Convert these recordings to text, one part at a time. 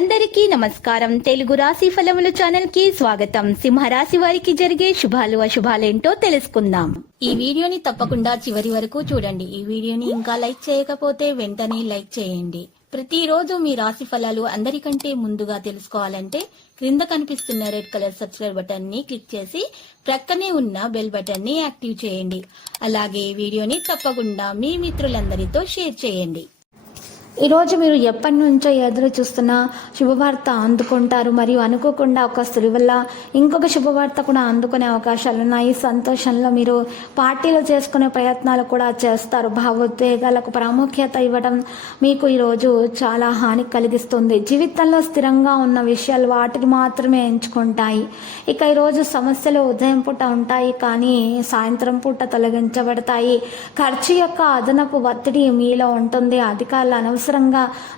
అందరికీ నమస్కారం. తెలుగు రాశి ఫలముల ఛానల్ కి స్వాగతం. సింహరాశి వారికి జరిగే శుభాలు అశుభాలేంటో తెలుసుకుందాం. ఈ వీడియోని తప్పకుండా చివరి వరకు చూడండి. ఈ వీడియోని ఇంకా లైక్ చేయకపోతే వెంటనే లైక్ చేయండి. ప్రతిరోజు మీ రాశి ఫలాలు అందరికంటే ముందుగా తెలుసుకోవాలంటే క్రింద కనిపిస్తున్న రెడ్ కలర్ సబ్స్క్రైబ్ బటన్ ని క్లిక్ చేసి ప్రక్కనే ఉన్న బెల్ బటన్ ని యాక్టివ్ చేయండి. అలాగే ఈ వీడియోని తప్పకుండా మీ మిత్రులందరితో షేర్ చేయండి. ఈరోజు మీరు ఎప్పటి నుంచో ఎదురు చూస్తున్న శుభవార్త అందుకుంటారు. మరియు అనుకోకుండా ఒక స్త్రీ వల్ల ఇంకొక శుభవార్త కూడా అందుకునే అవకాశాలు ఉన్నాయి. సంతోషంలో మీరు పార్టీలు చేసుకునే ప్రయత్నాలు కూడా చేస్తారు. భావోద్వేగాలకు ప్రాముఖ్యత ఇవ్వడం మీకు ఈరోజు చాలా హాని కలిగిస్తుంది. జీవితంలో స్థిరంగా ఉన్న విషయాలు వాటిని మాత్రమే ఎంచుకుంటాయి. ఇక ఈరోజు సమస్యలు ఉదయం పూట ఉంటాయి, కానీ సాయంత్రం పూట తొలగించబడతాయి. ఖర్చు యొక్క అదనపు ఒత్తిడి మీలో ఉంటుంది. అధికారులు అనవసరంగా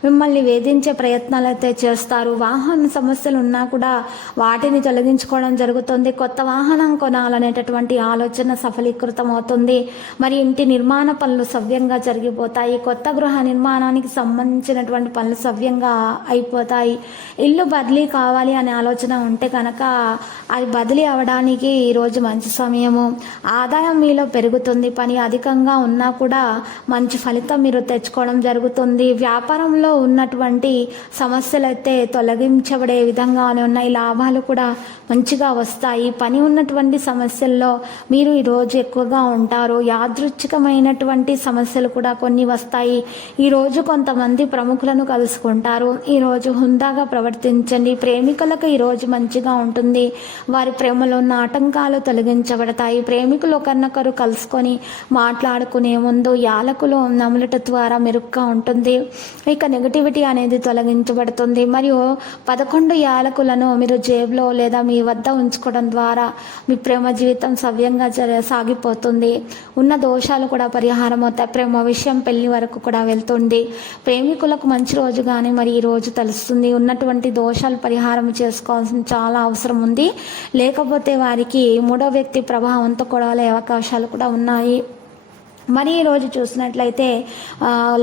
మిమ్మల్ని వేధించే ప్రయత్నాలు అయితే చేస్తారు. వాహన సమస్యలు ఉన్నా కూడా వాటిని తొలగించుకోవడం జరుగుతుంది. కొత్త వాహనం కొనాలనేటటువంటి ఆలోచన సఫలీకృతం అవుతుంది. మరి ఇంటి నిర్మాణ పనులు సవ్యంగా జరిగిపోతాయి. కొత్త గృహ నిర్మాణానికి సంబంధించినటువంటి పనులు సవ్యంగా అయిపోతాయి. ఇల్లు బదిలీ కావాలి అనే ఆలోచన ఉంటే కనుక అది బదిలీ అవడానికి ఈరోజు మంచి సమయము. ఆదాయం మీలో పెరుగుతుంది. పని అధికంగా ఉన్నా కూడా మంచి ఫలితం మీరు తెచ్చుకోవడం జరుగుతుంది. వ్యాపారంలో ఉన్నటువంటి సమస్యలు అయితే తొలగించబడే విధంగానే ఉన్నాయి. లాభాలు కూడా మంచిగా వస్తాయి. పని ఉన్నటువంటి సమస్యల్లో మీరు ఈరోజు ఎక్కువగా ఉంటారు. యాదృచ్ఛికమైనటువంటి సమస్యలు కూడా కొన్ని వస్తాయి. ఈరోజు కొంతమంది ప్రముఖులను కలుసుకుంటారు. ఈరోజు హుందాగా ప్రవర్తించండి. ప్రేమికులకు ఈరోజు మంచిగా ఉంటుంది. వారి ప్రేమలో ఉన్న ఆటంకాలు తొలగించబడతాయి. ప్రేమికులు ఒకరినొకరు కలుసుకొని మాట్లాడుకునే ముందు యాలకులు నములట ద్వారా మెరుగ్గా ఉంటుంది. ఇక నెగటివిటీ అనేది తొలగించబడుతుంది. మరియు 11 యాలకులను మీరు జేబులో లేదా మీ వద్ద ఉంచుకోవడం ద్వారా మీ ప్రేమ జీవితం సవ్యంగా సాగిపోతుంది. ఉన్న దోషాలు కూడా పరిహారం అవుతాయి. ప్రేమ విషయం పెళ్లి వరకు కూడా వెళ్తుంది. ప్రేమికులకు మంచి రోజు కానీ మరి ఈ రోజు తెలుస్తుంది. ఉన్నటువంటి దోషాలు పరిహారం చేసుకోవాల్సిన చాలా అవసరం ఉంది. లేకపోతే వారికి మూడో వ్యక్తి ప్రభావంతో కొడవలే అవకాశాలు కూడా ఉన్నాయి. మరి ఈరోజు చూసినట్లయితే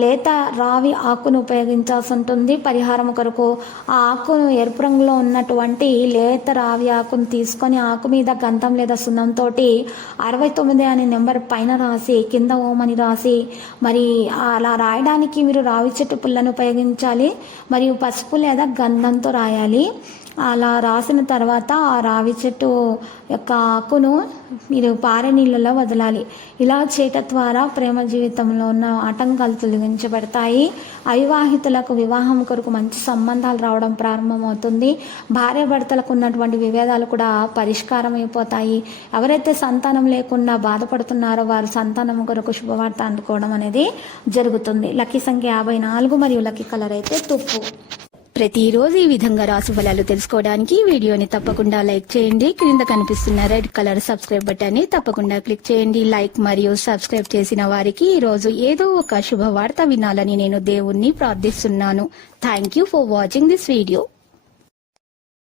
లేత రావి ఆకును ఉపయోగించాల్సి ఉంటుంది పరిహారం కొరకు. ఆ ఆకును ఎరుపు రంగులో ఉన్నటువంటి లేత రావి ఆకును తీసుకొని ఆకు మీద గంధం లేదా సున్నంతో 69 అనే నెంబర్ పైన రాసి కింద ఓం అని రాసి, మరి అలా రాయడానికి మీరు రావి చెట్టు పుల్లను ఉపయోగించాలి. మరియు పసుపు లేదా గంధంతో రాయాలి. అలా రాసిన తర్వాత ఆ రావి చెట్టు యొక్క ఆకును మీరు పారే నీళ్ళలో వదలాలి. ఇలా చేయటం ద్వారా ప్రేమ జీవితంలో ఉన్న ఆటంకాలు తొలగించబడతాయి. అవివాహితులకు వివాహం కొరకు మంచి సంబంధాలు రావడం ప్రారంభమవుతుంది. భార్యాభర్తలకు ఉన్నటువంటి విభేదాలు కూడా పరిష్కారం అయిపోతాయి. ఎవరైతే సంతానం లేకుండా బాధపడుతున్నారో వారు సంతానం కొరకు శుభవార్త అందుకోవడం అనేది జరుగుతుంది. లక్కీ సంఖ్య 54 మరియు లక్కీ కలర్ అయితే తుప్పు. ప్రతిరోజు ఈ విధంగా రాశి ఫలాలు తెలుసుకోవడానికి వీడియోని తప్పకుండా లైక్ చేయండి. క్రింద కనిపిస్తున్న రెడ్ కలర్ సబ్స్క్రైబ్ బటన్ ని తప్పకుండా క్లిక్ చేయండి. లైక్ మరియు సబ్స్క్రైబ్ చేసిన వారికి ఈ రోజు ఏదో ఒక శుభవార్త వినాలని నేను దేవుణ్ణి ప్రార్థిస్తున్నాను. Thank you for watching this video.